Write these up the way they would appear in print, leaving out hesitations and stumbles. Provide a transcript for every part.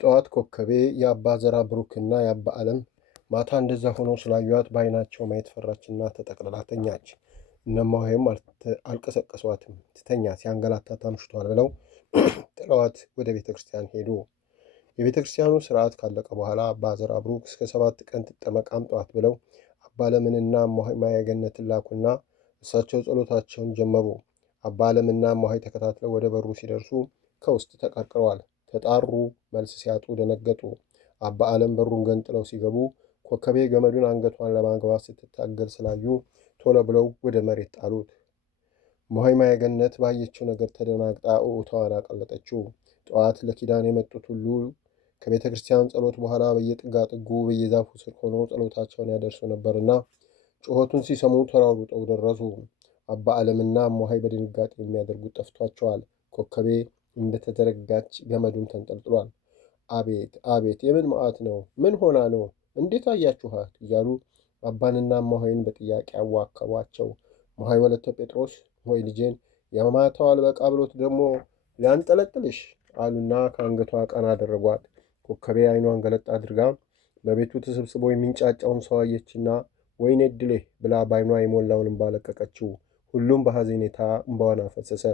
ጠዋት ኮከቤ የአባ ዘራ ብሩክና የአባ ዓለም ማታ እንደዛ ሆነው ስላዩዋት በዓይናቸው ማየት ፈራችና ተጠቅልላ ተኛች። እነማሆይም አልቀሰቀሷትም። ትተኛ ሲያንገላታት አምሽቷል ብለው ጥለዋት ወደ ቤተ ክርስቲያን ሄዱ። የቤተ ክርስቲያኑ ስርዓት ካለቀ በኋላ አባ ዘራ ብሩክ እስከ 7 ቀን ትጠመቅ አምጧት ብለው አባ ዓለምንና እማሆይ ማየገነትን ላኩና እሳቸው ጸሎታቸውን ጀመሩ። አባ ዓለምና እማሆይ ተከታትለው ወደ በሩ ሲደርሱ ከውስጥ ተቀርቅረዋል። ተጣሩ። መልስ ሲያጡ ደነገጡ። አባ ዓለም በሩን ገንጥለው ሲገቡ ኮከቤ ገመዱን አንገቷን ለማግባት ስትታገል ስላዩ ቶሎ ብለው ወደ መሬት ጣሉት። እማሆይ ማየገነት ባየችው ነገር ተደናግጣ እውታዋን አቀለጠችው። ጠዋት ለኪዳን የመጡት ሁሉ ከቤተ ክርስቲያን ጸሎት በኋላ በየጥጋጥጉ በየዛፉ ስር ሆነው ጸሎታቸውን ያደርሱ ነበርና ጩኸቱን ሲሰሙ ተሯሩጠው ደረሱ። አባ ዓለምና እማሆይ በድንጋጤ የሚያደርጉት ጠፍቷቸዋል። ኮከቤ እንደተዘረጋች ገመዱን ተንጠልጥሏል። አቤት አቤት የምን መዓት ነው? ምን ሆና ነው? እንዴት አያችኋት? እያሉ አባንና እማሆይን በጥያቄ አዋከቧቸው። እማሆይ ወለተ ጴጥሮስ ሆይ ልጄን የማታው አልበቃ ብሎት ደግሞ ሊያንጠለጥልሽ አሉና ከአንገቷ ቀና አደረጓት። ኮከቤ አይኗን ገለጥ አድርጋ በቤቱ ተሰብስቦ የሚንጫጫውን ሰው አየችና ወይኔ ዕድሌ ብላ በአይኗ የሞላውን እንባ ለቀቀችው። ሁሉም በሐዘኔታ እንባዋን አፈሰሰ።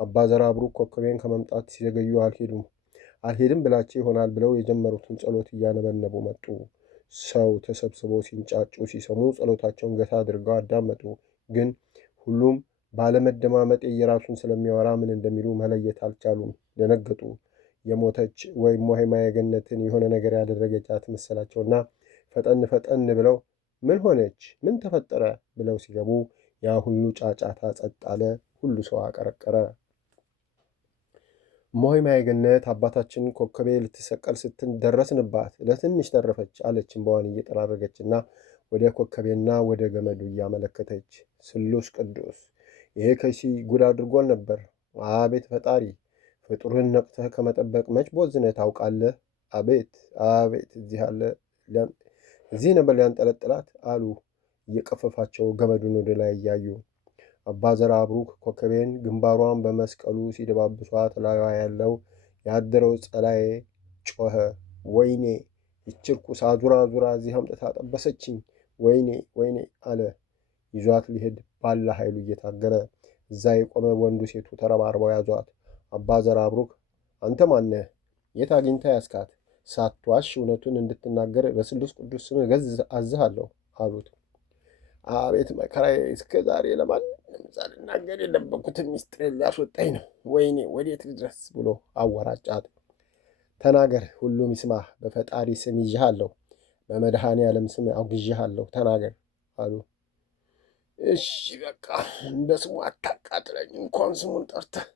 አባ ዘራ ብሩክ ኮከቤን ከመምጣት ሲዘገዩ አልሄድም ብላቸው ይሆናል ብለው የጀመሩትን ጸሎት እያነበነቡ መጡ። ሰው ተሰብስበው ሲንጫጩ ሲሰሙ ጸሎታቸውን ገታ አድርገው አዳመጡ። ግን ሁሉም ባለመደማመጥ የራሱን ስለሚያወራ ምን እንደሚሉ መለየት አልቻሉም። ደነገጡ። የሞተች ወይም እማሆይ ማየገነትን የሆነ ነገር ያደረገቻት መሰላቸውና ፈጠን ፈጠን ብለው ምን ሆነች? ምን ተፈጠረ? ብለው ሲገቡ ያ ሁሉ ጫጫታ ጸጥ አለ። ሁሉ ሰው አቀረቀረ። እማሆይ ማየገነት አባታችን ኮከቤ ልትሰቀል ስትል ደረስንባት፣ ለትንሽ ተረፈች አለች እንባዋን እየጠራረገችና ወደ ኮከቤና ወደ ገመዱ እያመለከተች። ስሉስ ቅዱስ ይሄ ከሲ ጉድ አድርጎን ነበር። አቤት ፈጣሪ፣ ፍጡርን ነቅተህ ከመጠበቅ መች ቦዝነህ ታውቃለህ? አቤት አቤት እዚህ ነበር ሊያንጠለጥላት አሉ እየቀፈፋቸው ገመዱን ወደ ላይ እያዩ። አባ ዘራ ብሩክ ኮከቤን ግንባሯን በመስቀሉ ሲደባብሷት ላዩዋ ያለው ያደረው ጸላዬ ጮኸ። ወይኔ ይህች ርኩስ አዙራ እዚህ አምጥታ ጠበሰችኝ፣ ወይኔ ወይኔ አለ። ይዟት ሊሄድ ባለ ኃይሉ እየታገለ እዛ የቆመ ወንዱ ሴቱ ተረባርበው ያዟት። አባ ዘራ ብሩክ አንተ ማነህ? የት አግኝታ ያስካት? ሳትዋሽ እውነቱን እንድትናገር በስሉስ ቅዱስ ስም አዝሃለሁ አሉት። አቤት መከራዬ! እስከ ዛሬ ለማንም ሳልናገር የደበቅኩትን ምስጢር ሊያስወጣኝ ነው። ወይኔ ወዴት ልድረስ ብሎ አወራጫት። ተናገር፣ ሁሉም ይስማህ። በፈጣሪ ስም ይዤሃለሁ፣ በመድኃኔ ዓለም ስም አውግዤሃለሁ፣ ተናገር አሉ። እሺ በቃ እንደ ስሙ አታቃጥለኝ፣ እንኳን ስሙን ጠርተህ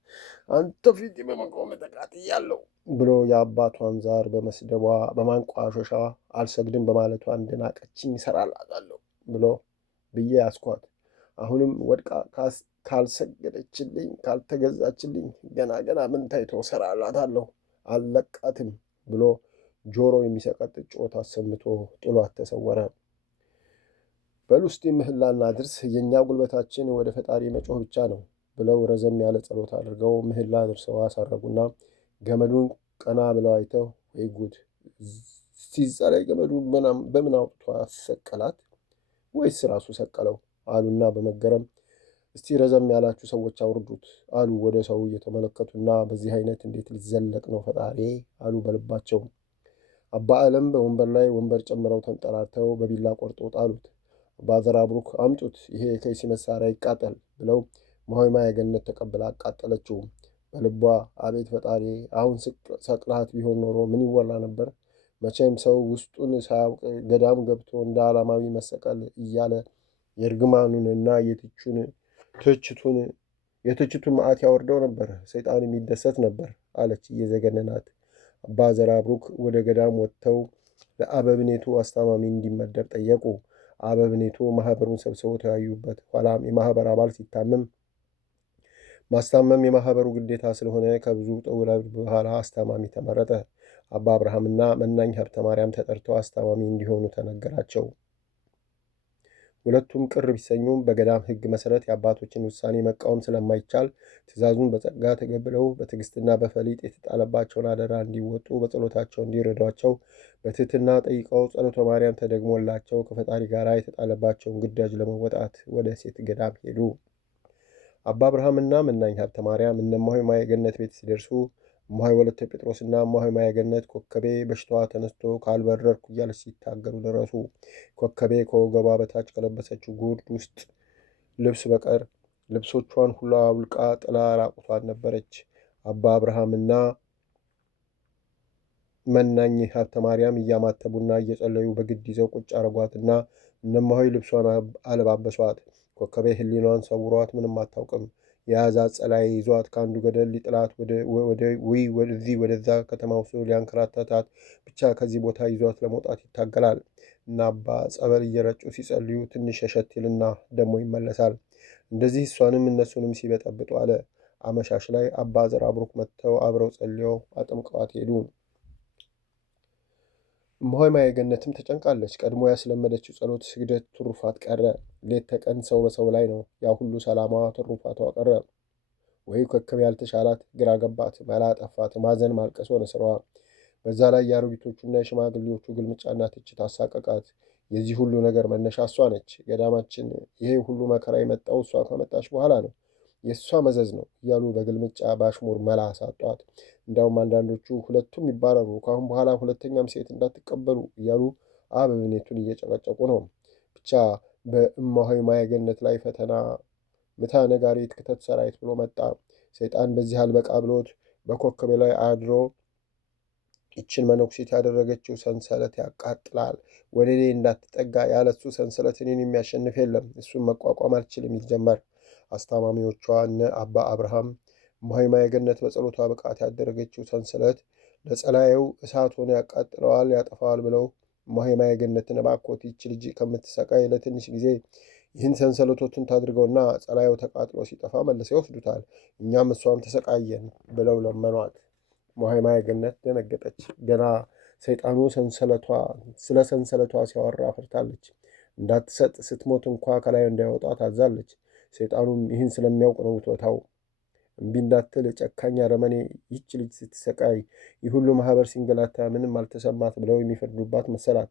አንተ ፊት በመቆም ተቃጥያለሁ ብሎ የአባቷን ዛር በመስደቧ በማንቋሾሻ አልሰግድም በማለቷ እንደናቀችኝ እሰራላታለሁ ብዬ ያስኳት። አሁንም ወድቃ ካልሰገደችልኝ ካልተገዛችልኝ ገና ምን ታይቶ እሰራላታለሁ፣ አልለቃትም ብሎ ጆሮ የሚሰቀጥጥ ጩኸት አሰምቶ ጥሏት ተሰወረ። በል ውስጥ ምህላ እናድርስ፣ የእኛ ጉልበታችን ወደ ፈጣሪ መጮህ ብቻ ነው ብለው ረዘም ያለ ጸሎት አድርገው ምህላ አድርሰው አሳረጉና ገመዱን ቀና ብለው አይተው ወይ ጉድ! ሲጸለይ ገመዱን በምን አውጥቶ አሰቀላት ወይስ ራሱ ሰቀለው አሉና በመገረም እስቲ ረዘም ያላችሁ ሰዎች አውርዱት አሉ። ወደ ሰው እየተመለከቱና በዚህ አይነት እንዴት ሊዘለቅ ነው ፈጣሪ አሉ በልባቸው። አባ ዓለም በወንበር ላይ ወንበር ጨምረው ተንጠራርተው በቢላ ቆርጠው ጣሉት። አባ ዘራ ብሩክ አምጡት፣ ይሄ የከይሲ መሳሪያ ይቃጠል ብለው እማሆይ ማየገነት ተቀብላ አቃጠለችው። በልቧ አቤት ፈጣሪ፣ አሁን ሰቅላት ቢሆን ኖሮ ምን ይወራ ነበር? መቼም ሰው ውስጡን ሳያውቅ ገዳም ገብቶ እንደ ዓላማዊ መሰቀል እያለ የእርግማኑንና የትችቱን መዓት ያወርደው ነበር። ሰይጣን የሚደሰት ነበር አለች እየዘገነናት። አባ ዘራ ብሩክ ወደ ገዳም ወጥተው ለአበብኔቱ አስታማሚ እንዲመደብ ጠየቁ። አበብኔቱ ማህበሩን ሰብስበው ተወያዩበት። ኋላም የማህበር አባል ሲታመም ማስታመም የማህበሩ ግዴታ ስለሆነ ከብዙ ጠውለግ በኋላ አስታማሚ ተመረጠ። አባ አብርሃምና መናኝ ሀብተ ማርያም ተጠርተው አስታማሚ እንዲሆኑ ተነገራቸው። ሁለቱም ቅር ቢሰኙም በገዳም ሕግ መሰረት የአባቶችን ውሳኔ መቃወም ስለማይቻል ትእዛዙን በጸጋ ተቀብለው በትዕግስትና በፈሊጥ የተጣለባቸውን አደራ እንዲወጡ በጸሎታቸው እንዲረዷቸው በትህትና ጠይቀው ጸሎተ ማርያም ተደግሞላቸው ከፈጣሪ ጋር የተጣለባቸውን ግዳጅ ለመወጣት ወደ ሴት ገዳም ሄዱ። አባ አብርሃምና መናኝ ሀብተ ማርያም እነ እማሆይ ማየ ገነት ቤት ሲደርሱ እማሆይ ወለተ ጴጥሮስና እማሆይ ማየ ገነት ኮከቤ በሽታዋ ተነስቶ ካልበረርኩ እያለች ሲታገሉ ደረሱ። ኮከቤ ከወገቧ በታች ከለበሰችው ጉርድ ውስጥ ልብስ በቀር ልብሶቿን ሁሉ አውልቃ ጥላ ራቁቷን ነበረች። አባ አብርሃምና መናኝ ሀብተ ማርያም እያማተቡና እየጸለዩ በግድ ይዘው ቁጭ አረጓትና እነ እማሆይ ልብሷን አለባበሷት። ኮከቤ ሕሊናዋን ሰውሯት ምንም አታውቅም። የያዛት ጸላይ ይዟት ከአንዱ ገደል ሊጥላት ወደዚህ ወደዛ ከተማ ውስጥ ሊያንከራተታት ብቻ ከዚህ ቦታ ይዟት ለመውጣት ይታገላል እና አባ ጸበል እየረጩ ሲጸልዩ ትንሽ ሸሸት ይልና ደግሞ ይመለሳል። እንደዚህ እሷንም እነሱንም ሲበጠብጡ አለ። አመሻሽ ላይ አባ ዘርአብሩክ መጥተው አብረው ጸልየው አጥምቀዋት ሄዱ። እማሆይ ማየ ገነትም ተጨንቃለች። ቀድሞ ያስለመደችው ጸሎት፣ ስግደት፣ ትሩፋት ቀረ። ሌት ተቀን ሰው በሰው ላይ ነው። ያ ሁሉ ሰላሟ ትሩፋቷ ቀረ። ወይ ኮከቤ ያልተሻላት፣ ግራ ገባት፣ መላ ጠፋት። ማዘን ማልቀስ ሆነ ስራዋ። በዛ ላይ የአሮጊቶቹና የሽማግሌዎቹ ግልምጫና ትችት አሳቀቃት። የዚህ ሁሉ ነገር መነሻ እሷ ነች። ገዳማችን ይሄ ሁሉ መከራ የመጣው እሷ ከመጣች በኋላ ነው፣ የእሷ መዘዝ ነው እያሉ በግልምጫ በአሽሙር መላ ሳጧት። እንዲያውም አንዳንዶቹ ሁለቱም ይባረሩ፣ ከአሁን በኋላ ሁለተኛም ሴት እንዳትቀበሉ እያሉ አበምኔቱን እየጨቀጨቁ ነው። ብቻ በእማሆይ ማየ ገነት ላይ ፈተና ምታ ነጋሪት ክተት ሰራዊት ብሎ መጣ። ሰይጣን በዚህ አልበቃ ብሎት በኮከቤ ላይ አድሮ ይችን መነኩሴት ያደረገችው ሰንሰለት ያቃጥላል፣ ወደ እኔ እንዳትጠጋ፣ ያለሱ ሰንሰለት እኔን የሚያሸንፍ የለም፣ እሱን መቋቋም አልችልም ይል ጀመር። አስታማሚዎቿ እነ አባ አብርሃም እማሆይ ማየ ገነት በጸሎቷ ብቃት ያደረገችው ሰንሰለት ለጸላዩ እሳት ሆኖ ያቃጥለዋል፣ ያጠፋዋል ብለው እማሆይ ማየ ገነትን እባክዎት ይች ልጅ ከምትሰቃይ ለትንሽ ጊዜ ይህን ሰንሰለቶችን ታድርገውና ጸላዩ ተቃጥሎ ሲጠፋ መልሰው ይወስዱታል፣ እኛም እሷም ተሰቃየን ብለው ለመኗት። እማሆይ ማየ ገነት ደነገጠች። ገና ሰይጣኑ ስለ ሰንሰለቷ ሲያወራ ፈርታለች። እንዳትሰጥ ስትሞት እንኳ ከላይ እንዳይወጣ ታዛለች። ሰይጣኑም ይህን ስለሚያውቅ ነው ውቶታው። እምቢ እንዳትል ጨካኝ አረመኔ፣ ይህች ልጅ ስትሰቃይ ይህ ሁሉ ማህበር ሲንገላታ ምንም አልተሰማት ብለው የሚፈርዱባት መሰላት።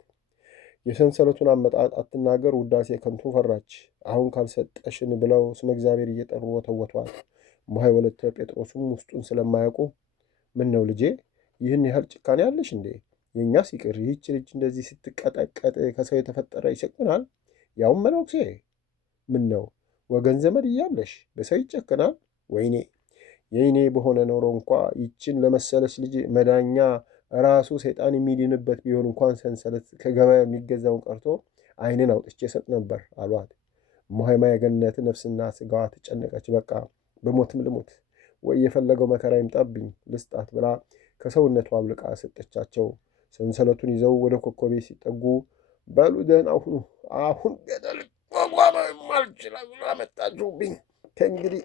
የሰንሰለቱን አመጣጥ አትናገር ውዳሴ ከንቱ ፈራች። አሁን ካልሰጠሽን ብለው ስመ እግዚአብሔር እየጠሩ ወተወቷት። እማሆይ ወለተ ጴጥሮስም ውስጡን ስለማያውቁ ምን ነው ልጄ፣ ይህን ያህል ጭካኔ ያለሽ እንዴ? የእኛ ሲቅር ይህች ልጅ እንደዚህ ስትቀጠቀጥ ከሰው የተፈጠረ ይጨክናል? ያውም መነኩሴ። ምን ነው ወገን ዘመድ እያለሽ በሰው ይጨክናል? ወይኔ የይኔ በሆነ ኖሮ እንኳ ይችን ለመሰለች ልጅ መዳኛ ራሱ ሰይጣን የሚድንበት ቢሆን እንኳን ሰንሰለት ከገበያ የሚገዛውን ቀርቶ ዓይንን አውጥቼ ሰጥ ነበር አሏት። እማሆይ ማየ ገነት ነፍስና ስጋዋ ተጨነቀች። በቃ በሞትም ልሞት ወይ የፈለገው መከራ ይምጣብኝ ልስጣት ብላ ከሰውነቷ አብልቃ ሰጠቻቸው። ሰንሰለቱን ይዘው ወደ ኮከቤ ሲጠጉ በሉ ደህና ሁኑ፣ አሁን ገደል ጓጓም አልችላ ብሎ አመጣችሁብኝ፣ ከእንግዲህ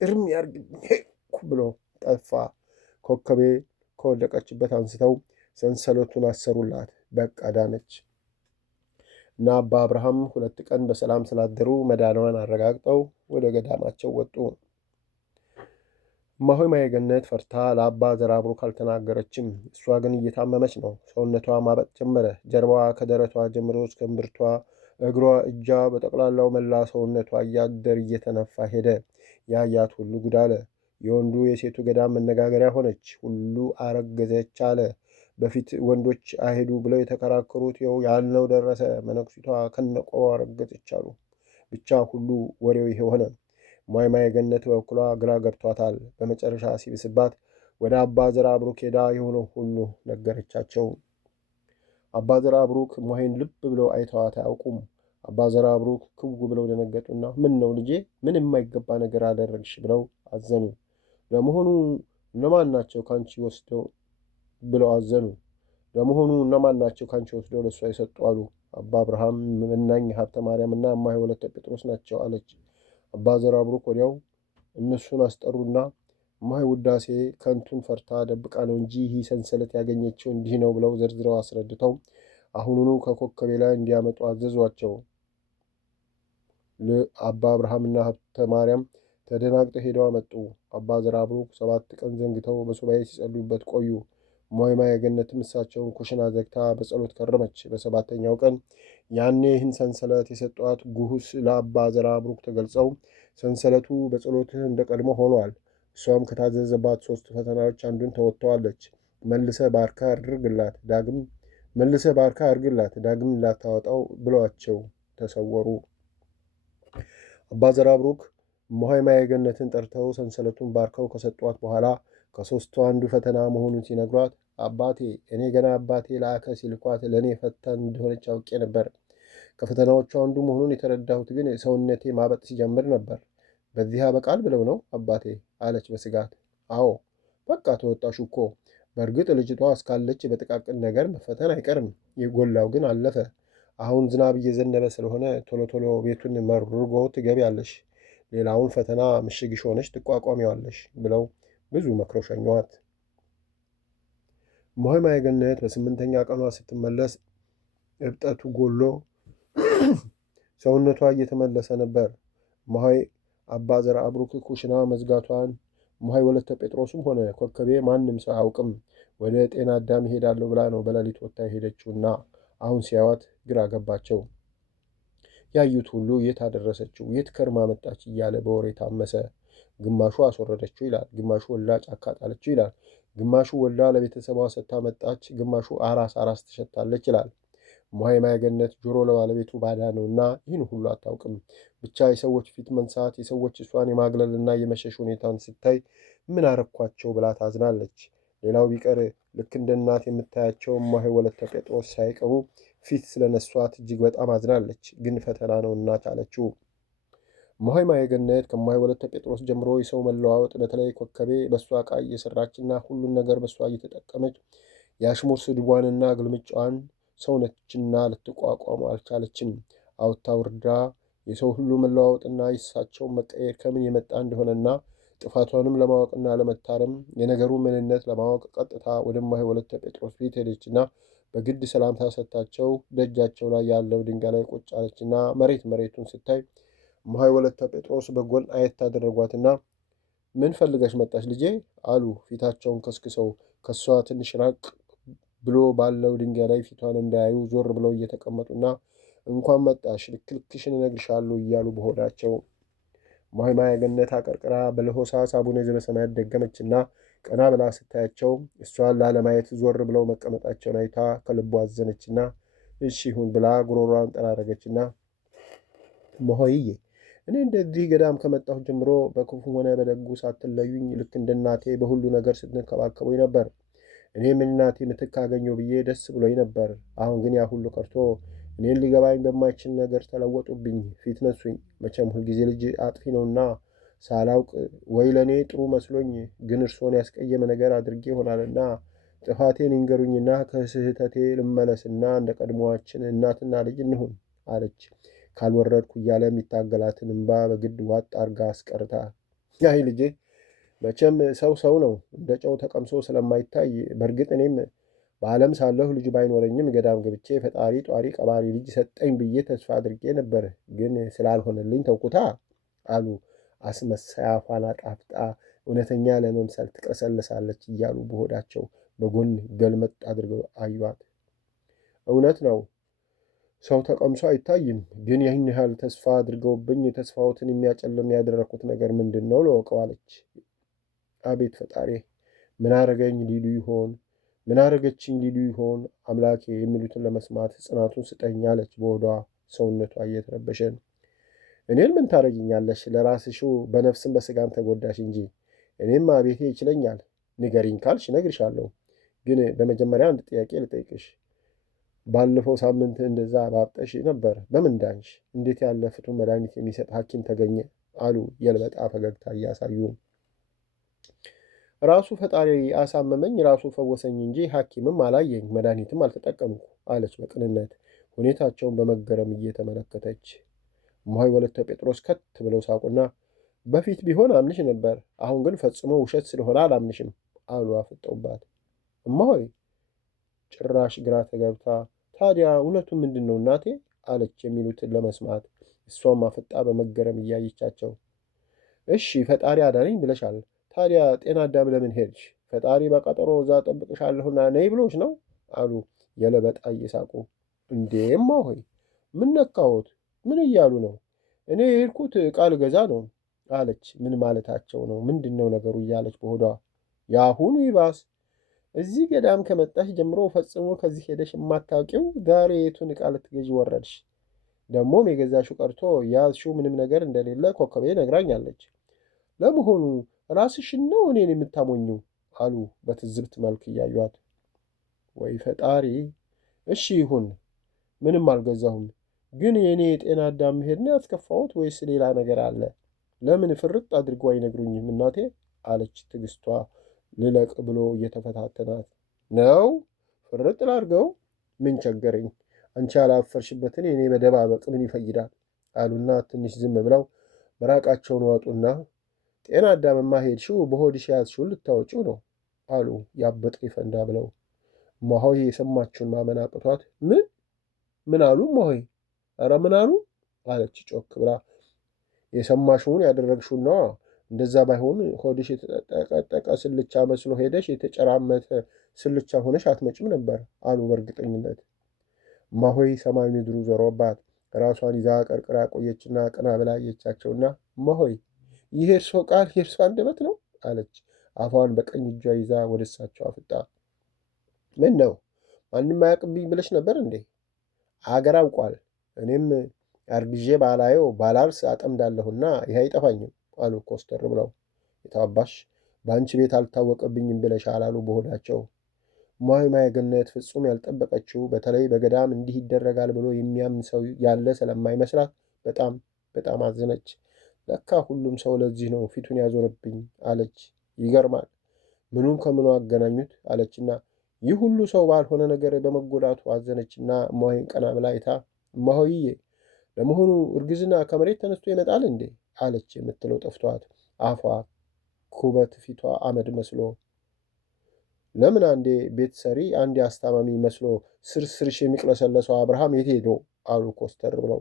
እርም ያርግብኝ ብሎ ጠፋ። ኮከቤ ከወደቀችበት አንስተው ሰንሰለቱን አሰሩላት። በቃ ዳነች እና አባ አብርሃም 2 ቀን በሰላም ስላደሩ መዳኗን አረጋግጠው ወደ ገዳማቸው ወጡ። እማሆይ ማየ ገነት ፈርታ ለአባ ዘርአብሩክ አልተናገረችም። እሷ ግን እየታመመች ነው። ሰውነቷ ማበጥ ጀመረ። ጀርባዋ ከደረቷ ጀምሮ እስከ እምብርቷ፣ እግሯ፣ እጇ፣ በጠቅላላው መላ ሰውነቷ እያደር እየተነፋ ሄደ። ያያት ሁሉ ጉድ አለ። የወንዱ የሴቱ ገዳም መነጋገሪያ ሆነች። ሁሉ አረገዘች አለ። በፊት ወንዶች አይሄዱ ብለው የተከራከሩት ይኸው ያልነው ደረሰ። መነኩሲቷ ከነቆባ አረገዘች አሉ። ብቻ ሁሉ ወሬው ይሄ ሆነ። እማሆይ ማየ ገነት በበኩሏ ግራ ገብቷታል። በመጨረሻ ሲብስባት ወደ አባ ዘርአብሩክ ሄዳ የሆነው ሁሉ ነገረቻቸው። አባ ዘርአብሩክ እማሆይን ልብ ብለው አይተዋት አያውቁም። አባ ዘርአብሩክ ክው ብለው ደነገጡና ምን ነው ልጄ፣ ምን የማይገባ ነገር አደረግሽ ብለው አዘኑ። ለመሆኑ እነማን ናቸው ካንቺ ወስደው ብለው አዘኑ። ለመሆኑ እነማን ናቸው ካንቺ ወስደው ለእሷ የሰጡ አሉ። አባ አብርሃም፣ መናኝ ሀብተ ማርያም እና እማሆይ ወለተ ጴጥሮስ ናቸው አለች። አባ ዘርአብሩክ ወዲያው እነሱን አስጠሩና እማሆይ ውዳሴ ከንቱን ፈርታ ደብቃ ነው እንጂ ይህ ሰንሰለት ያገኘችው እንዲህ ነው ብለው ዘርዝረው አስረድተው አሁኑኑ ከኮከቤ ላይ እንዲያመጡ አዘዟቸው። አባ አብርሃምና ሀብተ ማርያም ተደናግጠው ሄደው አመጡ። አባ ዘርአብሩክ 7 ቀን ዘንግተው በሱባኤ ሲጸልዩበት ቆዩ። እማሆይ ማየገነትም እሳቸውን ኩሽና ዘግታ በጸሎት ከረመች። በሰባተኛው ቀን ያኔ ይህን ሰንሰለት የሰጧት ጉሁስ ለአባ ዘርአብሩክ ተገልጸው ሰንሰለቱ በጸሎትህ እንደ ቀድሞ ሆኗል። እሷም ከታዘዘባት 3 ፈተናዎች አንዱን ተወጥተዋለች። መልሰ ባርካ አድርግላት ዳግም ላታወጣው ብለዋቸው ተሰወሩ። አባ ዘርአብሩክ እማሆይ ማየገነትን ጠርተው ሰንሰለቱን ባርከው ከሰጧት በኋላ ከ3ቱ አንዱ ፈተና መሆኑን ሲነግሯት አባቴ እኔ ገና አባቴ ለአከ ሲልኳት ለእኔ ፈታን እንደሆነች አውቄ ነበር። ከፈተናዎቹ አንዱ መሆኑን የተረዳሁት ግን ሰውነቴ ማበጥ ሲጀምር ነበር። በዚህ ያበቃል ብለው ነው አባቴ አለች በስጋት። አዎ በቃ ተወጣሹ እኮ። በእርግጥ ልጅቷ እስካለች በጥቃቅን ነገር መፈተን አይቀርም። የጎላው ግን አለፈ። አሁን ዝናብ እየዘነበ ስለሆነ ቶሎ ቶሎ ቤቱን መርጎ ትገቢያለሽ። ሌላውን ፈተና ምሽግሽ ሆነሽ ትቋቋሚዋለሽ ብለው ብዙ መክረው ሸኘኋት። እማሆይ ማየገነት በ8ኛ ቀኗ ስትመለስ እብጠቱ ጎሎ ሰውነቷ እየተመለሰ ነበር። እማሆይ አባ ዘርአብሩክ ኩሽና መዝጋቷን እማሆይ ወለተ ጴጥሮስም ሆነ ኮከቤ ማንም ሰው አያውቅም። ወደ ጤና አዳም ይሄዳለሁ ብላ ነው በሌሊት ወጥታ የሄደችውና አሁን ሲያዋት ግራ ገባቸው። ያዩት ሁሉ የት አደረሰችው፣ የት ከርማ መጣች እያለ በወሬ ታመሰ። ግማሹ አስወረደችው ይላል፣ ግማሹ ወልዳ ጫካ ጣለችው ይላል፣ ግማሹ ወልዳ ለቤተሰቧ ሰጥታ መጣች፣ ግማሹ አራስ ትሸታለች ይላል። እማሆይ ማየገነት ጆሮ ለባለቤቱ ባዳ ነውና ይህን ሁሉ አታውቅም። ብቻ የሰዎች ፊት መንሳት፣ የሰዎች እሷን የማግለልና የመሸሽ ሁኔታን ስታይ ምን አረኳቸው ብላ ታዝናለች። ሌላው ቢቀር ልክ እንደ እናት የምታያቸው እማሆይ ወለተ ጴጥሮስ ሳይቀሩ ፊት ስለነሷት እጅግ በጣም አዝናለች። ግን ፈተና ነውና ቻለችው። እማሆይ ማየገነት ከእማሆይ ወለተ ጴጥሮስ ጀምሮ የሰው መለዋወጥ፣ በተለይ ኮከቤ በእሷ ዕቃ እየሰራችና ሁሉን ነገር በእሷ እየተጠቀመች የአሽሙር ስድቧንና ግልምጫዋን ሰውነችና ልትቋቋሙ አልቻለችም። አውታ ውርዳ የሰው ሁሉ መለዋወጥና የእሳቸው መቀየር ከምን የመጣ እንደሆነና ጥፋቷንም ለማወቅና ለመታረም የነገሩ ምንነት ለማወቅ ቀጥታ ወደ እማሆይ ወለተ ጴጥሮስ ቤት ሄደችና በግድ ሰላምታ ሰጥታቸው ደጃቸው ላይ ያለው ድንጋይ ላይ ቁጭ አለችና መሬቱን ስታይ እማሆይ ወለተ ጴጥሮስ በጎን አየት ታደረጓትና ምን ፈልገሽ መጣሽ ልጄ አሉ። ፊታቸውን ከስክሰው ከሷ ትንሽ ራቅ ብሎ ባለው ድንጋይ ላይ ፊቷን እንዳያዩ ዞር ብለው እየተቀመጡና እንኳን መጣሽ ልክልክሽን እነግርሻለሁ እያሉ በሆዳቸው። እማሆይ ማየገነት አቀርቅራ በለሆሳስ አቡነ ዘበሰማያት ደገመችና ቀና ብላ ስታያቸው እሷን ላለማየት ዞር ብለው መቀመጣቸውን አይታ ከልቧ አዘነችና እሺ ይሁን ብላ ጉሮሯን ጠራረገችና እማሆይዬ እኔ እንደዚህ ገዳም ከመጣሁ ጀምሮ በክፉም ሆነ በደጉ ሳትለዩኝ ልክ እንደ እናቴ በሁሉ ነገር ስትንከባከቡኝ ነበር። እኔም እናቴ ምትክ አገኘሁ ብዬ ደስ ብሎኝ ነበር። አሁን ግን ያ ሁሉ ቀርቶ እኔን ሊገባኝ በማይችል ነገር ተለወጡብኝ፣ ፊት ነሱኝ። መቼም ሁልጊዜ ልጅ አጥፊ ነውና ሳላውቅ ወይ ለእኔ ጥሩ መስሎኝ ግን እርሶን ያስቀየመ ነገር አድርጌ ይሆናልና ጥፋቴን ይንገሩኝና ከስህተቴ ልመለስና እንደ ቀድሞዋችን እናትና ልጅ እንሁን አለች። ካልወረድኩ እያለ የሚታገላትን እንባ በግድ ዋጥ አርጋ አስቀርታ አይ ልጄ መቼም ሰው ነው፣ እንደ ጨው ተቀምሶ ስለማይታይ። በእርግጥ እኔም በዓለም ሳለሁ ልጅ ባይኖረኝም ገዳም ገብቼ ፈጣሪ ጧሪ ቀባሪ ልጅ ሰጠኝ ብዬ ተስፋ አድርጌ ነበር። ግን ስላልሆነልኝ ተውኩታ አሉ። አስመሳይ አፏን አጣፍጣ እውነተኛ ለመምሰል ትቀሰልሳለች እያሉ በሆዳቸው በጎን ገልመጥ አድርገው አዩዋት። እውነት ነው ሰው ተቀምሶ አይታይም። ግን ይህን ያህል ተስፋ አድርገውብኝ ተስፋዎትን የሚያጨልም ያደረኩት ነገር ምንድን ነው ልወቀው አለች። አቤት ፈጣሪ ምን አረገኝ ሊሉ ይሆን? ምን አረገችኝ ሊሉ ይሆን? አምላኬ የሚሉትን ለመስማት ጽናቱን ስጠኝ አለች በሆዷ ሰውነቷ እየተረበሸ። እኔን ምን ታረጊኛለሽ? ለራስሽው በነፍስም በስጋም ተጎዳሽ እንጂ እኔም ቤቴ ይችለኛል። ንገሪኝ ካልሽ እነግርሻለሁ። ግን በመጀመሪያ አንድ ጥያቄ ልጠይቅሽ። ባለፈው ሳምንት እንደዛ ባብጠሽ ነበር፣ በምን ዳንሽ? እንዴት ያለ ፍቱን መድኃኒት የሚሰጥ ሐኪም ተገኘ? አሉ የልበጣ ፈገግታ እያሳዩ። ራሱ ፈጣሪ አሳመመኝ፣ ራሱ ፈወሰኝ እንጂ ሐኪምም አላየኝ፣ መድኃኒትም አልተጠቀምኩ አለች በቅንነት ሁኔታቸውን በመገረም እየተመለከተች። እማሆይ ወለተ ጴጥሮስ ከት ብለው ሳቁና በፊት ቢሆን አምንሽ ነበር፣ አሁን ግን ፈጽሞ ውሸት ስለሆነ አላምንሽም አሉ አፍጠውባት። እማሆይ ጭራሽ ግራ ተገብታ ታዲያ እውነቱ ምንድን ነው እናቴ አለች የሚሉትን ለመስማት። እሷም አፍጣ በመገረም እያየቻቸው እሺ ፈጣሪ አዳነኝ ብለሻል። ታዲያ ጤና አዳም ለምን ሄድሽ? ፈጣሪ በቀጠሮ እዛ ጠብቅሻለሁና ነይ ብሎች ነው አሉ የለበጣ እየሳቁ። እንዴማ ሆይ ምን ነካዎት? ምን እያሉ ነው? እኔ የሄድኩት ቃል ገዛ ነው አለች። ምን ማለታቸው ነው? ምንድን ነው ነገሩ? እያለች በሆዷ የአሁኑ ይባስ። እዚህ ገዳም ከመጣሽ ጀምሮ ፈጽሞ ከዚህ ሄደሽ የማታውቂው ዛሬ የቱን ዕቃ ልትገዢ ወረድሽ? ደግሞም የገዛሽው ቀርቶ ያዝሽው ምንም ነገር እንደሌለ ኮከቤ ነግራኛለች። ለመሆኑ ራስሽን ነው እኔን የምታሞኘው? አሉ በትዝብት መልክ እያዩት። ወይ ፈጣሪ! እሺ ይሁን፣ ምንም አልገዛሁም። ግን የእኔ የጤና አዳም መሄድ ነው ያስከፋሁት ወይስ ሌላ ነገር አለ? ለምን ፍርጥ አድርጎ አይነግሩኝም እናቴ? አለች ትዕግስቷ ልለቅ ብሎ እየተፈታተናት። ነው ፍርጥ ላድርገው? ምን ቸገረኝ? አንቺ ያላፈርሽበትን የእኔ መደባበቅ ምን ይፈይዳል? አሉና ትንሽ ዝም ብለው መራቃቸውን ዋጡና ጤና አዳምማ ሄድሽው በሆድሽ ያዝሽውን ልታወጪው ነው አሉ ያበጠ ይፈንዳ ብለው። እማሆይ የሰማችውን ማመን አቅቷት ምን አሉ እማሆይ? ኧረ ምን አሉ? አለች ጮክ ብላ። የሰማሽውን ያደረግሽውን ነዋ። እንደዛ ባይሆን ሆድሽ የተጠቀጠቀ ስልቻ መስሎ ሄደሽ የተጨራመተ ስልቻ ሆነሽ አትመጭም ነበር አሉ በእርግጠኝነት። እማሆይ ሰማይ ምድሩ ዞሮባት ራሷን ይዛ ቀርቅራ ቆየችና ቀና ብላ አየቻቸውና እማሆይ ይህ እርሶ ቃል የእርሶ አንደበት ነው? አለች አፏን በቀኝ እጇ ይዛ ወደ እሳቸው አፍጣ። ምን ነው ማንም አያውቅብኝ ብለሽ ነበር እንዴ? አገር አውቋል። እኔም አርግዤ ባላየው ባላርስ አጠምዳለሁና ይህ አይጠፋኝም አሉ ኮስተር ብለው። የታባሽ በአንቺ ቤት አልታወቀብኝም ብለሻል አሉ በሆዳቸው። እማሆይ ማየገነት ፍጹም ያልጠበቀችው በተለይ በገዳም እንዲህ ይደረጋል ብሎ የሚያምን ሰው ያለ ስለማይመስላት በጣም በጣም አዘነች። ለካ ሁሉም ሰው ለዚህ ነው ፊቱን ያዞርብኝ አለች። ይገርማል። ምኑን ከምኑ አገናኙት አለችና ይህ ሁሉ ሰው ባልሆነ ነገር በመጎዳቱ አዘነችና እማሆይን ቀና ብላ አይታ እማሆይዬ ለመሆኑ እርግዝና ከመሬት ተነስቶ ይመጣል እንዴ? አለች የምትለው ጠፍቷት አፏ ኩበት ፊቷ አመድ መስሎ። ለምን አንዴ ቤት ሰሪ አንዴ አስታማሚ መስሎ ስርስርሽ የሚቅለሰለሰው አብርሃም የት ሄዶ? አሉ ኮስተር ብለው።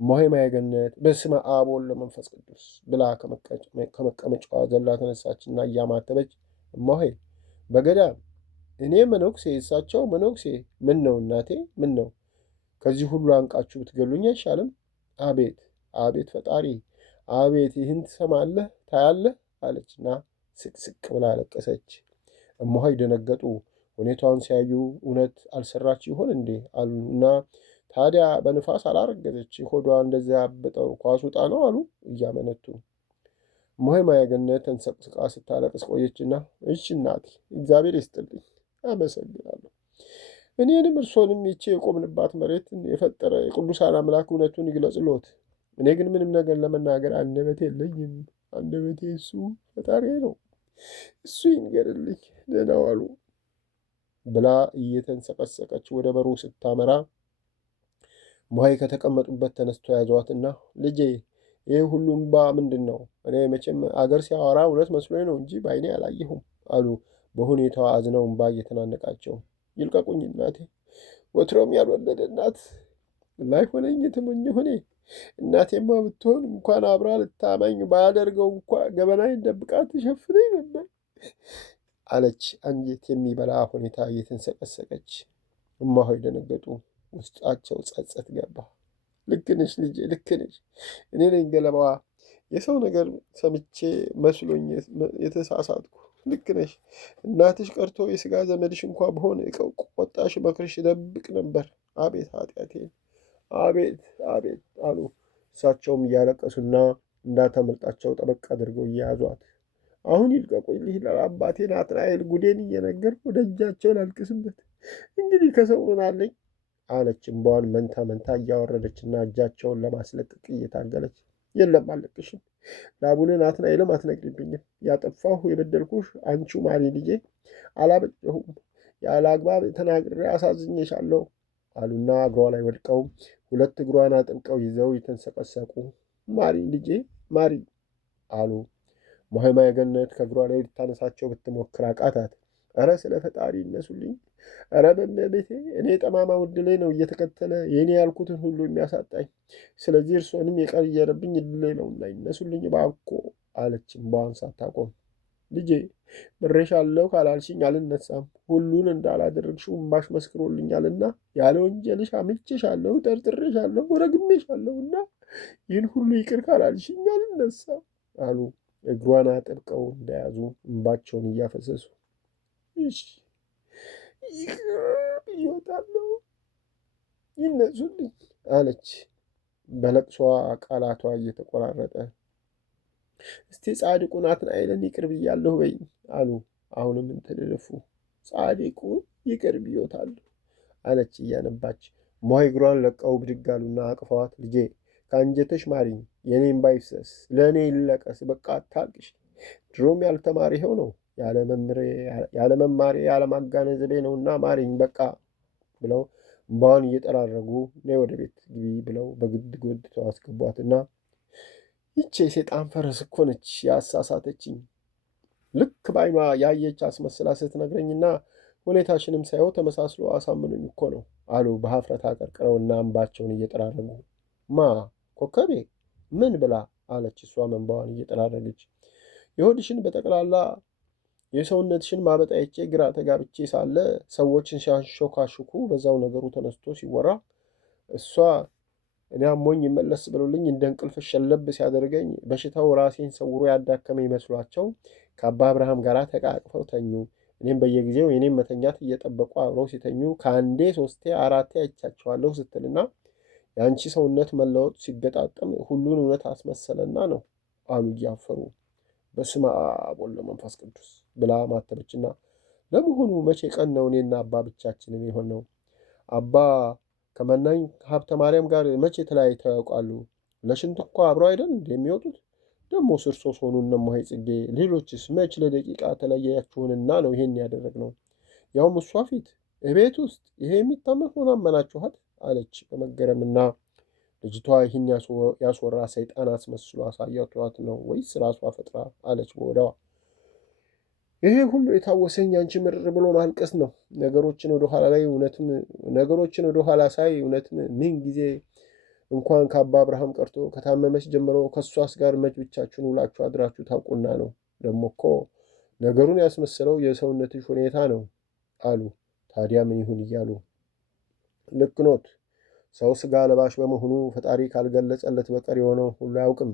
እማሆይ ማየገነት በስመ አብ ወወልድ ወመንፈስ ቅዱስ ብላ ከመቀመጫዋ ዘላ ተነሳችና እያማተበች እማሆይ በገዳም እኔ መነኩሴ እሳቸው መነኩሴ። ምን ነው እናቴ ምን ነው? ከዚህ ሁሉ አንቃችሁ ብትገሉኝ አይሻልም? አቤት አቤት ፈጣሪ አቤት ይህን ትሰማለህ ታያለህ? አለችና ስቅስቅ ብላ አለቀሰች። እማሆይ ደነገጡ። ሁኔታውን ሲያዩ እውነት አልሰራች ይሆን እንዴ አሉና ታዲያ በንፋስ አላረገዘች ሆዷ እንደዚያ ያበጠው ኳስ ውጣ ነው አሉ እያመነቱ። እማሆይ ማየገነት ተንሰቅስቃ ስታለቅስ ቆየችና እሺ እናቴ እግዚአብሔር ይስጥልኝ አመሰግናለሁ። እኔንም እርሶንም ይቼ የቆምንባት መሬትን የፈጠረ የቅዱሳን አምላክ እውነቱን ይግለጽሎት። እኔ ግን ምንም ነገር ለመናገር አንደበት የለኝም። አንደበቴ እሱ ፈጣሪ ነው፣ እሱ ይንገርልኝ። ደህና ዋሉ ብላ እየተንሰቀሰቀች ወደ በሩ ስታመራ እማሆይ ከተቀመጡበት ተነስቶ ያዘዋትና ልጄ ይህ ሁሉ እምባ ምንድን ነው? እኔ መቼም አገር ሲያወራ እውነት መስሎኝ ነው እንጂ በዓይኔ አላየሁም አሉ በሁኔታዋ አዝነው እምባ እየተናነቃቸው። ይልቀቁኝ እናቴ፣ ወትሮም ያልወለደ እናት ላይሆነኝ የተመኘ ሆኔ። እናቴማ ብትሆን እንኳን አብራ ልታማኝ ባያደርገው እንኳ ገበናዬን ደብቃ ትሸፍነኝ ነበር አለች አንጀት የሚበላ ሁኔታ እየተንሰቀሰቀች። እማሆይ ደነገጡ። ውስጣቸው ጸጸት ገባ። ልክ ነሽ ልጄ ልክ ነሽ። እኔ ነኝ ገለባዋ። የሰው ነገር ሰምቼ መስሎኝ የተሳሳትኩ። ልክ ነሽ። እናትሽ ቀርቶ የሥጋ ዘመድሽ እንኳ በሆነ ቆጣሽ መክርሽ ደብቅ ነበር። አቤት ኃጢአቴ አቤት አቤት አሉ። እሳቸውም እያለቀሱና እንዳታመልጣቸው ጠበቅ አድርገው እየያዟት። አሁን ይልቀቁኝ ልሂድ ለአባቴ ናትናኤል ጉዴን እየነገር ወደ እጃቸው ላልቅስበት። እንግዲህ ከሰው ሆናለኝ አለች እምባዋን መንታ መንታ እያወረደችና እጃቸውን ለማስለቀቅ እየታገለች። የለም አልለቅሽም። ለአቡነ ናትናኤልም አትነግሪብኝም። ያጠፋሁ የበደልኩሽ አንቺው ማሪ ልጄ አላበጨሁም። ያለ አግባብ ተናግሬ አሳዝኜሻለሁ አሉና እግሯ ላይ ወድቀው ሁለት እግሯን አጥብቀው ይዘው የተንሰቀሰቁ። ማሪ ልጄ ማሪ አሉ። እማሆይ ማየገነት ከእግሯ ላይ ልታነሳቸው ብትሞክር አቃታት። ኧረ ስለ ፈጣሪ ይነሱልኝ። ኧረ በእመቤቴ እኔ ጠማማ ዕድሌ ነው እየተከተለ የእኔ ያልኩትን ሁሉ የሚያሳጣኝ። ስለዚህ እርሶንም የቀየረብኝ ዕድሌ ነውና ይነሱልኝ እባክዎ አለች እምባዋን ሳታቆም። ልጄ ምሬሻለሁ ካላልሽኝ አልነሳም። ሁሉን እንዳላደረግሽው እምባሽ መስክሮልኛልና ያለ ወንጀልሽ አምቼሻለሁ፣ ጠርጥሬሻለሁ፣ ረግሜሻለሁና ይህን ሁሉ ይቅር ካላልሽኝ አልነሳም አሉ እግሯን አጥብቀው እንደያዙ እንባቸውን እያፈሰሱ። እሺ ይቅር ብዬዎታለሁ፣ ይነሱልኝ አለች በለቅሷ ቃላቷ እየተቆራረጠ። እስቲ ጻድቁን ናትናኤልን ይቅር ብያለሁ በይኝ አሉ አሁንም እንትልልፉ። ጻድቁን ይቅር ብዬዎታለሁ አለች እያነባች። እማሆይ እግሯን ለቀው ብድግ አሉና አቅፈዋት፣ ልጄ ከአንጀትሽ ማሪኝ፣ የኔም ባይፍሰስ ለእኔ ይለቀስ፣ በቃ አታልቅሽ። ድሮም ያልተማሪ ይኸው ነው፣ ያለ መማሬ ያለ ማጋነዘቤ ነውና ማሪኝ በቃ ብለው እምባዋን እየጠራረጉ ነይ ወደ ቤት ግቢ ብለው በግድ ጎትተው አስገቧትና ይቺ የሴጣን ፈረስ እኮ ነች ያሳሳተችኝ፣ ልክ በዓይኗ ያየች አስመስላ ስትነግረኝና ሁኔታሽንም ሳየው ተመሳስሎ አሳምኑኝ እኮ ነው አሉ በሀፍረት አቀርቅረውና እንባቸውን እየጠራረጉ። ማ ኮከቤ ምን ብላ አለች እሷም እንባዋን እየጠራረገች። የሆድሽን በጠቅላላ የሰውነትሽን ማበጥ አይቼ ግራ ተጋብቼ ሳለ ሰዎችን ሲያንሾካሹኩ በዛው ነገሩ ተነስቶ ሲወራ እሷ እኔ አሞኝ ይመለስ ብሎልኝ እንደ እንቅልፍ ሸለብ ሲያደርገኝ በሽታው ራሴን ሰውሮ ያዳከመ ይመስሏቸው ከአባ አብርሃም ጋር ተቃቅፈው ተኙ። እኔም በየጊዜው የኔም መተኛት እየጠበቁ አብረው ሲተኙ ከአንዴ 3 4 አይቻቸዋለሁ ስትልና የአንቺ ሰውነት መለወጥ ሲገጣጠም ሁሉን እውነት አስመሰለና ነው አሉ እያፈሩ። በስመ አብ ወወልድ ወመንፈስ ቅዱስ ብላ ማተበችና ለመሆኑ መቼ ቀን ነው እኔና አባ ብቻችንን የሆነው? አባ ከመናኝ ሀብተ ማርያም ጋር መቼ ተለያይተው ያውቃሉ? ለሽንት እኮ አብረው አይደል የሚወጡት? ደግሞ ስርሶስ ሆኑ እነ እማሆይ ጽጌ፣ ሌሎችስ መች ለደቂቃ ተለያያችሁንና ነው ይሄን ያደረግነው? ያውም እሷ ፊት እቤት ውስጥ ይሄ የሚታመን ሆኖ አመናችኋት አለች በመገረምና ልጅቷ ይህን ያስወራ ሰይጣን አስመስሎ አሳያቷት ነው ወይስ ራሷ ፈጥራ አለች በወዳዋ። ይሄ ሁሉ የታወሰኝ አንቺ ምርር ብሎ ማልቀስ ነው። ነገሮችን ወደኋላ ሳይ እውነትም ምን ጊዜ እንኳን ከአባ አብርሃም ቀርቶ ከታመመች ጀምሮ ከእሷስ ጋር መች ብቻችሁን ውላችሁ አድራችሁ ታውቁና ነው? ደግሞ እኮ ነገሩን ያስመሰለው የሰውነትሽ ሁኔታ ነው አሉ። ታዲያ ምን ይሁን እያሉ። ልክ ኖት። ሰው ስጋ ለባሽ በመሆኑ ፈጣሪ ካልገለጸለት በቀር የሆነውን ሁሉ አያውቅም።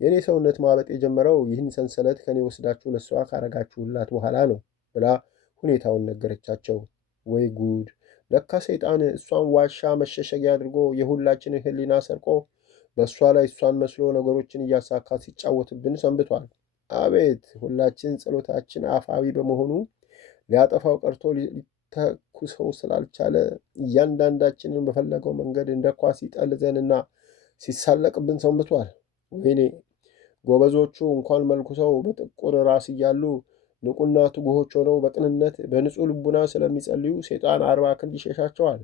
የእኔ ሰውነት ማበጥ የጀመረው ይህን ሰንሰለት ከኔ ወስዳችሁ ለእሷ ካረጋችሁላት በኋላ ነው ብላ ሁኔታውን ነገረቻቸው። ወይ ጉድ! ለካ ሰይጣን እሷን ዋሻ መሸሸጊያ አድርጎ የሁላችንን ሕሊና ሰርቆ በእሷ ላይ እሷን መስሎ ነገሮችን እያሳካ ሲጫወትብን ሰንብቷል። አቤት! ሁላችን ጸሎታችን አፋዊ በመሆኑ ሊያጠፋው ቀርቶ ሊተኩሰው ስላልቻለ እያንዳንዳችንን በፈለገው መንገድ እንደ ኳስ ሲጠልዘንና ሲሳለቅብን ሰንብቷል። ወይኔ ጎበዞቹ እንኳን መልኩሰው በጥቁር ራስ እያሉ ንቁና ትጉሆች ሆነው በቅንነት በንጹሕ ልቡና ስለሚጸልዩ ሰይጣን 40 ክንድ ይሸሻቸዋል።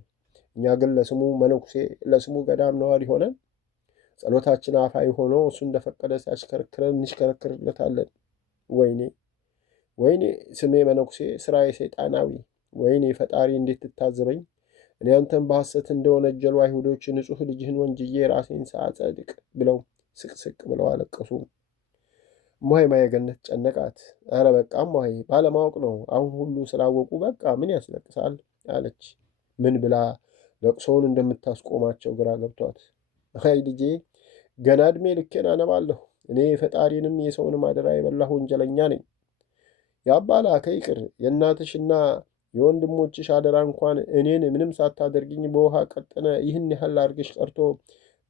እኛ ግን ለስሙ መነኩሴ ለስሙ ገዳም ነዋሪ ሆነን ጸሎታችን አፋዊ ሆኖ እሱ እንደፈቀደ ሲያሽከረክረን እንሽከረክርለታለን። ወይኔ ስሜ መነኩሴ ስራዬ ሰይጣናዊ። ወይኔ ፈጣሪ እንዴት ትታዘበኝ? እኔ አንተን በሐሰት እንደወነጀሉ አይሁዶች ንጹሕ ልጅህን ወንጅዬ ራሴን ሳጸድቅ ብለው ስቅስቅ ብለው አለቀሱ። እማሆይ ማየገነት ጨነቃት። ኧረ በቃ እማሆይ ባለማወቅ ነው፣ አሁን ሁሉ ስላወቁ በቃ ምን ያስለቅሳል አለች። ምን ብላ ለቅሶውን እንደምታስቆማቸው ግራ ገብቷት። አይ ልጄ ገና ዕድሜ ልኬን አነባለሁ። እኔ የፈጣሪንም የሰውንም አደራ የበላሁ ወንጀለኛ ነኝ። የአባ ላከ ይቅር የእናትሽና የወንድሞችሽ አደራ እንኳን እኔን ምንም ሳታደርግኝ በውሃ ቀጠነ ይህን ያህል አድርገሽ ቀርቶ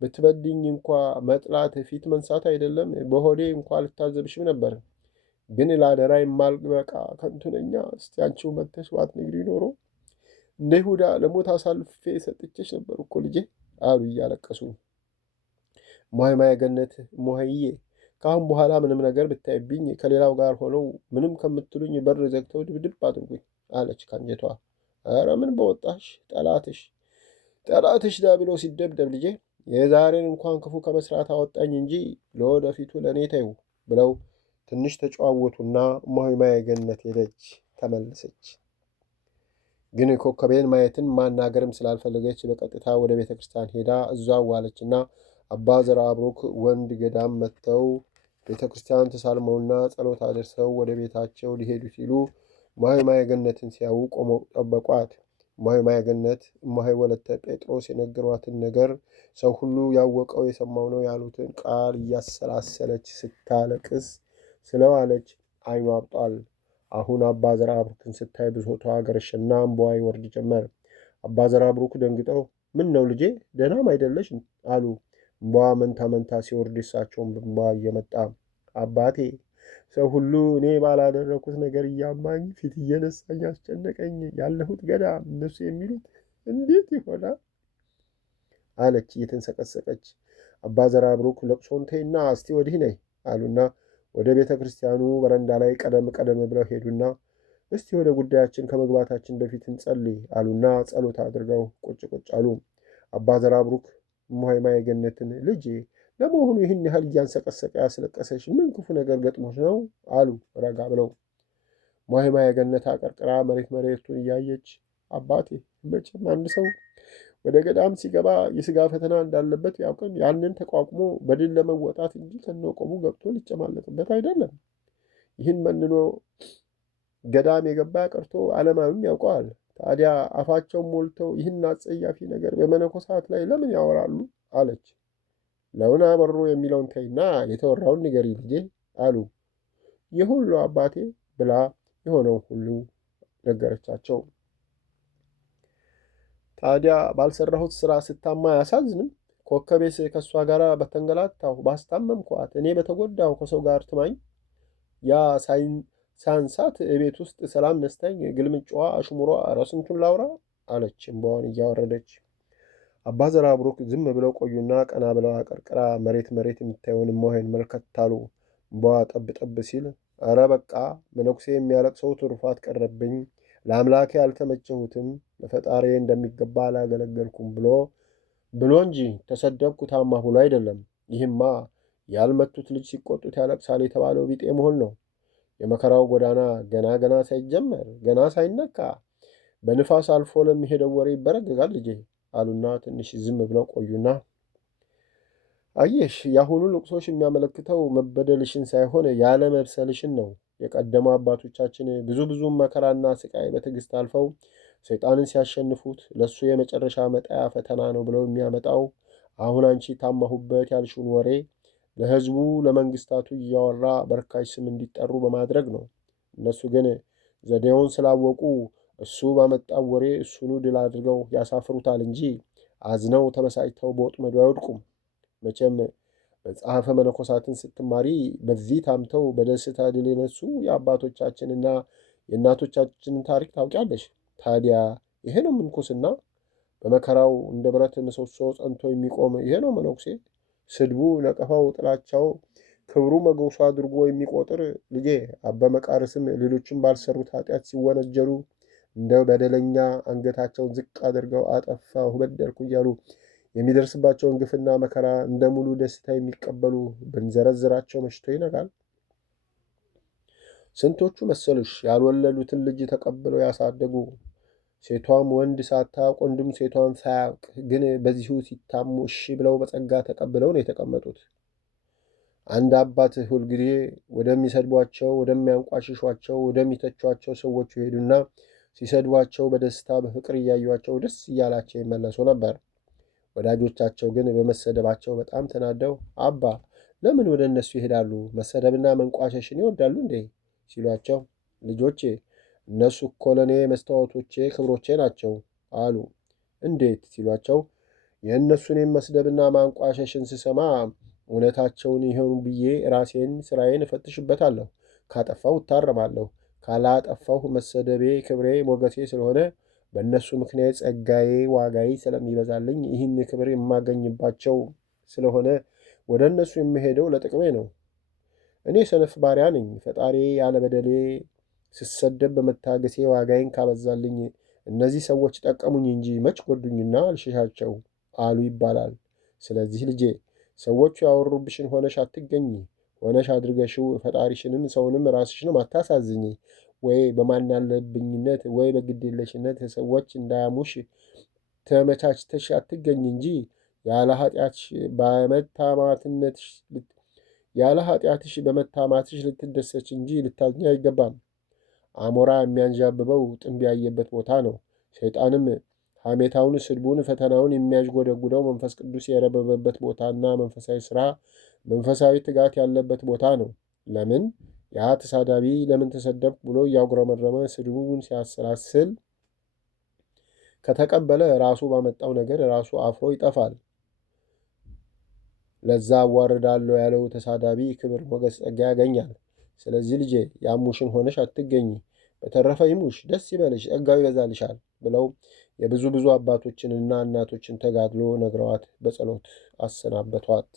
ብትበድኝ እንኳ መጥላት ፊት መንሳት አይደለም በሆዴ እንኳ ልታዘብሽም ነበር። ግን ለአደራ የማልበቃ ከንቱ ነኛ። እስቲ አንቺው መጥተሽ ባትነግሪኝ ኖሮ እንደ ይሁዳ ለሞት አሳልፌ ሰጥቼሽ ነበር እኮ ልጄ አሉ እያለቀሱ። እማሆይ ማየገነት እማሆይዬ ከአሁን በኋላ ምንም ነገር ብታይብኝ ከሌላው ጋር ሆነው ምንም ከምትሉኝ በር ዘግተው ድብድብ አድርጉኝ አለች ካንጀቷ። ኧረ ምን በወጣሽ ጠላትሽ ዲያብሎስ ሲደብደብ ልጄ፣ የዛሬን እንኳን ክፉ ከመስራት አወጣኝ እንጂ ለወደፊቱ ለእኔ ተይው ብለው ትንሽ ተጨዋወቱና እማሆይ ማየገነት ሄደች። ተመለሰች። ግን ኮከቤን ማየትን ማናገርም ስላልፈለገች በቀጥታ ወደ ቤተ ክርስቲያን ሄዳ እዛው ዋለችና አባ ዘርአብሩክ ወንድ ገዳም መጥተው ቤተ ክርስቲያን ተሳልመውና ጸሎት አድርሰው ወደ ቤታቸው ሊሄዱ ሲሉ እማሆይ ማየገነትን ሲያዩ ቆመው ጠበቋት። እማሆይ ማየገነት እማሆይ ወለተ ጴጥሮስ የነገሯትን ነገር ሰው ሁሉ ያወቀው የሰማው ነው ያሉትን ቃል እያሰላሰለች ስታለቅስ ስለዋለች ዓይኗ አብጧል። አሁን አባ ዘርአብሩክን ስታይ ብሶቷ ገረሸና እምባዋ ይወርድ ጀመር። አባ ዘርአብሩክ ደንግጠው ምን ነው ልጄ ደህናም አይደለሽ አሉ። እምባዋ መንታ መንታ ሲወርድ እሳቸውን በእንባ እየመጣ አባቴ ሰው ሁሉ እኔ ባላደረኩት ነገር እያማኝ ፊት እየነሳኝ አስጨነቀኝ። ያለሁት ገዳም እነሱ የሚሉት እንዴት ይሆናል አለች እየተንሰቀሰቀች። አባ ዘርአብሩክ ለቅሶን ተይና እስቲ ወዲህ ነይ አሉና ወደ ቤተ ክርስቲያኑ በረንዳ ላይ ቀደም ቀደም ብለው ሄዱና እስቲ ወደ ጉዳያችን ከመግባታችን በፊት እንጸልይ አሉና ጸሎት አድርገው ቁጭ ቁጭ አሉ። አባ ዘርአብሩክ እማሆይ ማየገነትን ልጄ ለመሆኑ ይህን ያህል እያንሰቀሰቀ ያስለቀሰሽ ምን ክፉ ነገር ገጥሞች ነው አሉ ረጋ ብለው። እማሆይ ማየገነት አቀርቅራ መሬት መሬቱን እያየች አባቴ መቼም አንድ ሰው ወደ ገዳም ሲገባ የሥጋ ፈተና እንዳለበት ያውቅም ያንን ተቋቁሞ በድል ለመወጣት እንጂ ከነቆሙ ገብቶ ሊጨማለቅበት አይደለም። ይህን መንኖ ገዳም የገባ ቀርቶ ዓለማዊም ያውቀዋል። ታዲያ አፋቸውን ሞልተው ይህን አጸያፊ ነገር በመነኮሳት ላይ ለምን ያወራሉ አለች። ለውን አበሩ የሚለውን ተይና የተወራውን ንገሪ ልጄ አሉ። የሁሉ አባቴ ብላ የሆነው ሁሉ ነገረቻቸው። ታዲያ ባልሰራሁት ስራ ስታማ አያሳዝንም? ኮከቤስ ከእሷ ጋር በተንገላታሁ ባስታመምኳት እኔ በተጎዳሁ ከሰው ጋር ትማኝ። ያ ሳንሳት ቤት ውስጥ ሰላም ነስታኝ ግልምጫዋ አሽሙሯ ኧረ ስንቱን ላውራ አለች እምባዋን እያወረደች። አባ ዘርአብሩክ ዝም ብለው ቆዩና ቀና ብለው አቀርቅራ መሬት መሬት የምታየውን እማሆይን መልከት አሉ። እምባዋ ጠብ ጠብ ሲል ኧረ በቃ መነኩሴ የሚያለቅሰው ትሩፋት ቀረብኝ፣ ለአምላኬ አልተመቸሁትም፣ ለፈጣሪ እንደሚገባ አላገለገልኩም ብሎ እንጂ ተሰደብኩ ታማሁ ብሎ አይደለም። ይህማ ያልመቱት ልጅ ሲቆጡት ያለቅሳል የተባለው ቢጤ መሆን ነው። የመከራው ጎዳና ገና ሳይጀመር ገና ሳይነካ በንፋስ አልፎ ለሚሄደው ወሬ ይበረግጋል ልጄ አሉና ትንሽ ዝም ብለው ቆዩና አየሽ የአሁኑ ልቅሶሽ የሚያመለክተው መበደልሽን ሳይሆን ያለ መብሰልሽን ነው። የቀደሙ አባቶቻችን ብዙ መከራና ስቃይ በትዕግስት አልፈው ሰይጣንን ሲያሸንፉት ለእሱ የመጨረሻ መጣያ ፈተና ነው ብለው የሚያመጣው አሁን አንቺ ታማሁበት ያልሽውን ወሬ ለሕዝቡ ለመንግስታቱ እያወራ በርካሽ ስም እንዲጠሩ በማድረግ ነው። እነሱ ግን ዘዴውን ስላወቁ እሱ ባመጣው ወሬ እሱኑ ድል አድርገው ያሳፍሩታል እንጂ አዝነው ተበሳጭተው በወጥመዱ አይወድቁም። መቼም መጽሐፈ መነኮሳትን ስትማሪ በዚህ ታምተው በደስታ ድል የነሱ የአባቶቻችንና የእናቶቻችንን ታሪክ ታውቂያለሽ። ታዲያ ይሄ ነው ምንኩስና? በመከራው እንደ ብረት ምሰሶ ጸንቶ የሚቆም ይሄ ነው መነኩሴ? ስድቡ፣ ነቀፋው፣ ጥላቻው ክብሩ መገውሶ አድርጎ የሚቆጥር ልጄ አባ መቃርስም ሌሎችም ባልሰሩት ኃጢአት ሲወነጀሉ እንደ በደለኛ አንገታቸውን ዝቅ አድርገው አጠፋሁ በደልኩ እያሉ የሚደርስባቸውን ግፍና መከራ እንደ ሙሉ ደስታ የሚቀበሉ ብንዘረዝራቸው መሽቶ ይነጋል። ስንቶቹ መሰሉሽ ያልወለዱትን ልጅ ተቀብለው ያሳደጉ፣ ሴቷም ወንድ ሳታውቅ ወንድም ሴቷን ሳያውቅ ግን በዚሁ ሲታሙ እሺ ብለው በጸጋ ተቀብለው ነው የተቀመጡት። አንድ አባት ሁልጊዜ ወደሚሰድቧቸው፣ ወደሚያንቋሽሿቸው፣ ወደሚተቿቸው ሰዎቹ ሄዱና ሲሰድቧቸው በደስታ በፍቅር እያዩቸው ደስ እያላቸው ይመለሱ ነበር። ወዳጆቻቸው ግን በመሰደባቸው በጣም ተናደው አባ ለምን ወደ እነሱ ይሄዳሉ? መሰደብና መንቋሸሽን ይወዳሉ እንዴ? ሲሏቸው ልጆቼ እነሱ እኮ ለእኔ መስታወቶቼ ክብሮቼ ናቸው አሉ። እንዴት ሲሏቸው የእነሱን መስደብና ማንቋሸሽን ስሰማ እውነታቸውን ይሆኑ ብዬ ራሴን ስራዬን እፈትሽበታለሁ። ካጠፋሁ እታረማለሁ። ካላጠፋሁ መሰደቤ ክብሬ ሞገሴ ስለሆነ በእነሱ ምክንያት ጸጋዬ ዋጋዬ ስለሚበዛልኝ ይህን ክብር የማገኝባቸው ስለሆነ ወደ እነሱ የምሄደው ለጥቅሜ ነው። እኔ ሰነፍ ባሪያ ነኝ። ፈጣሪ ያለ በደሌ ስሰደብ በመታገሴ ዋጋዬን ካበዛልኝ እነዚህ ሰዎች ጠቀሙኝ እንጂ መች ጎዱኝና አልሸሻቸው አሉ ይባላል። ስለዚህ ልጄ ሰዎቹ ያወሩብሽን ሆነሽ አትገኝ። ሆነሽ አድርገሽው ፈጣሪሽንም ሰውንም ራስሽንም አታሳዝኝ። ወይ በማናለብኝነት ወይ በግዴለሽነት ሰዎች እንዳያሙሽ ተመቻችተሽ አትገኝ እንጂ ያለ ኃጢአትሽ በመታማትሽ ልትደሰች እንጂ ልታዝኝ አይገባም። አሞራ የሚያንዣብበው ጥንብ ያየበት ቦታ ነው። ሰይጣንም ሐሜታውን፣ ስድቡን፣ ፈተናውን የሚያዥጎደጉደው መንፈስ ቅዱስ የረበበበት ቦታና መንፈሳዊ ሥራ፣ መንፈሳዊ ትጋት ያለበት ቦታ ነው። ለምን ያ ተሳዳቢ ለምን ተሰደብኩ ብሎ እያጉረመረመ ስድቡን ሲያሰላስል ከተቀበለ ራሱ ባመጣው ነገር ራሱ አፍሮ ይጠፋል። ለዛ አዋርዳለሁ ያለው ተሳዳቢ ክብር፣ ሞገስ፣ ጸጋ ያገኛል። ስለዚህ ልጄ ያሙሽን ሆነሽ አትገኝ፣ በተረፈ ይሙሽ፣ ደስ ይበልሽ፣ ጸጋው ይበዛልሻል ብለው የብዙ አባቶችንና እናቶችን ተጋድሎ ነግረዋት በጸሎት አሰናበቷት።